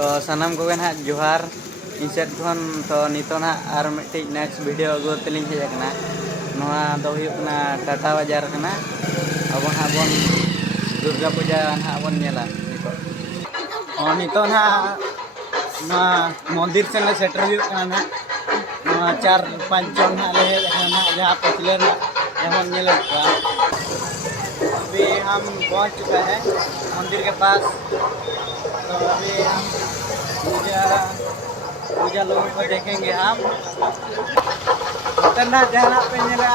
तो सानाम को ना जोहार इंसेट खन तो नितो ना और मिट्टी नेक्स्ट वीडियो अगो तलिंग हे कना नोआ दो हुयुक कना टाटा बाजार कना अब ना बन दुर्गा पूजा ना बन नेला नितो ना मंदिर से ले सेटर हुयुक कना ना 4-5 जन ना ले ना जहां पछले ना जेमन नेले का अभी हम पहुंच चुके हैं मंदिर के पास। तो अभी हम पूजा लोगों को देखेंगे हम करना जहाँ पे नेला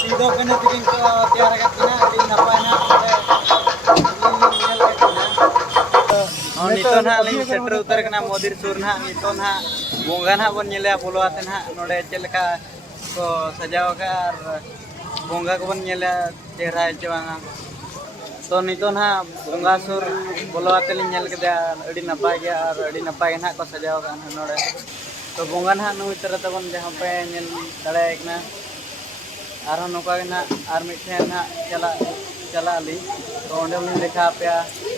सीधो कने तकिन को तैयार करना अभी नपाय ना नितो ना लिंग सेटर उतर कना मोदिर सुर ना नितो ना बोंगा ना बन नेला बोलो आते ना नोडे चलका को सजाव का और बोंगा को बन नेला चेहरा चवांगा। तो नितो ना बोंगा सुर बोलो आते लिंग नेल के अड़ी नपाय गया और अड़ी नपाय ना को सजाव का नोडे। तो बोंगा ना नु तरह तबन जहां पे नेल दड़े एकना और नोका ना और मिठे ना चला ली तो ओंडे में देखा पे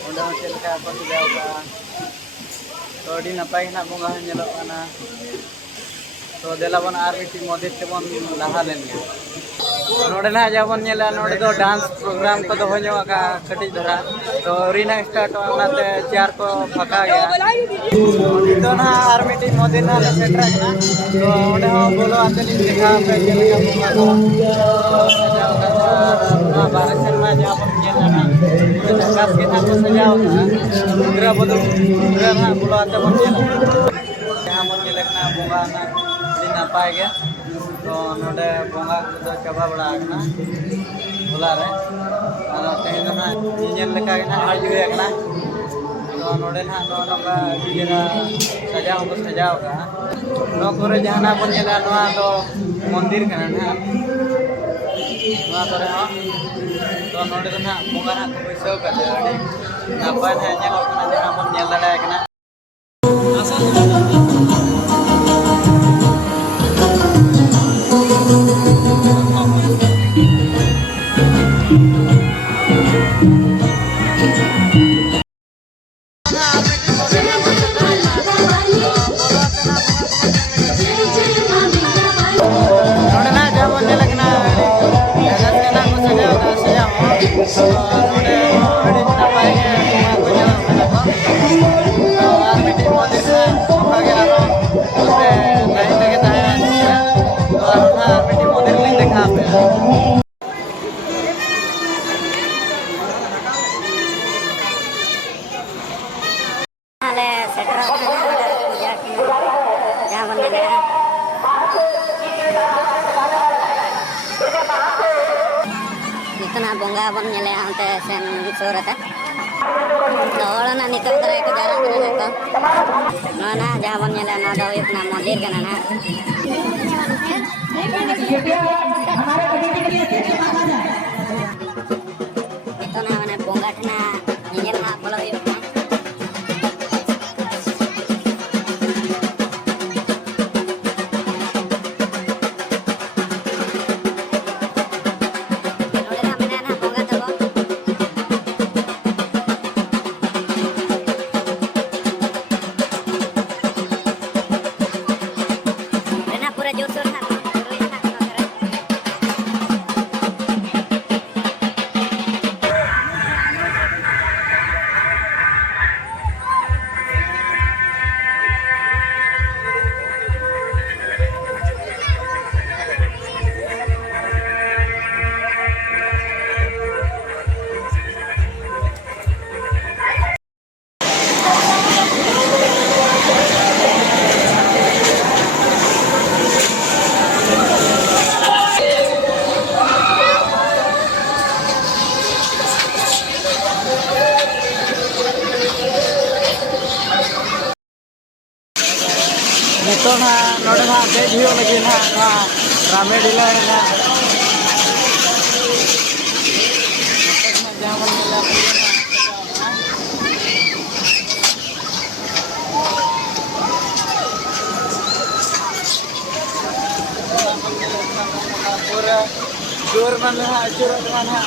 ओंडे में चलका को सजाव का तो अड़ी नपाय ना बोंगा नेलो ना। तो देला बन आर मिठी मोदी ते बन लहा लेन गया नोडे ना जबन नेला नोडे तो डांस प्रोग्राम को दो होयो का कटी धरा तो रीना स्टार्ट ओनाते चार को फका गया तो ना आर मिठी मोदी ना सेटर ना तो ओंडे हो बोलो आते लिंग देखा पे जेलका बोंगा को सजाव का ना बारह शर्मा जबन नेला ना ढकास के ना को सजाव का पूरा बोलो पूरा ना बोलो आते बन नेला जहां बन नेलकना बोंगा ना नपाय गया। तो नोडे बोंगा को चाबा बड़ा आकना होला रे और तेन ना नियन लेका ना आजुए आकना तो नोडे ना नोका जेरा सजाव को सजाव का नो करे जहाना बन नेला नोआ तो मंदिर कना ना नोआ करे हो तो नोडे ना बोंगा ना को पैसा का अड़ी नपाय ना नेलो कना जहां बन नेल लड़ा कना इतना बोंगा बन नेले अंते सेन सोरता तो ओळना नितो करे को जारा करे तो ना जहां बन नेले ना दो इतना मंदिर कना ना तो ना माने बोंगा ठना नेल ना बोलो नितो ना नोडे ना देज हुयो लगे ना रामे डिला ना जहां बन नेला पूरा जोर मन है जोर मन है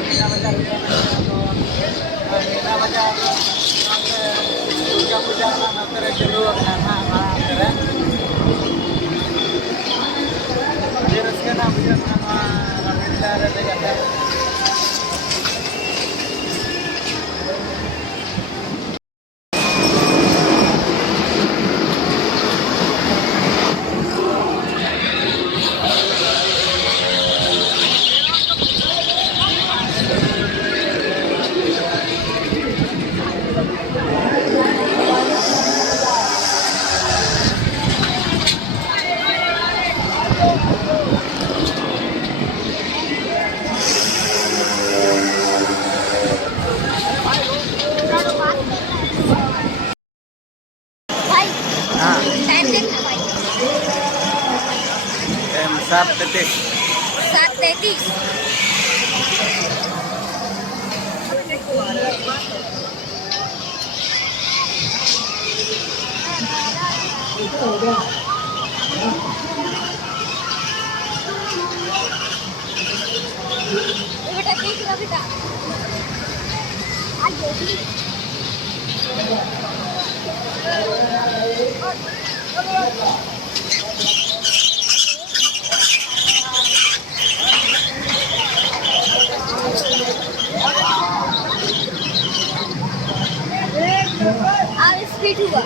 Mina Bazar itu Mina Bazar puja-puja nanti dulu karena malam terus kena puja nama Raminda ada jaga. भाई हाँ टाइम देखना भाई M7 7:33 बेटा देख लो बेटा आज देखी अब स्पीड हुआ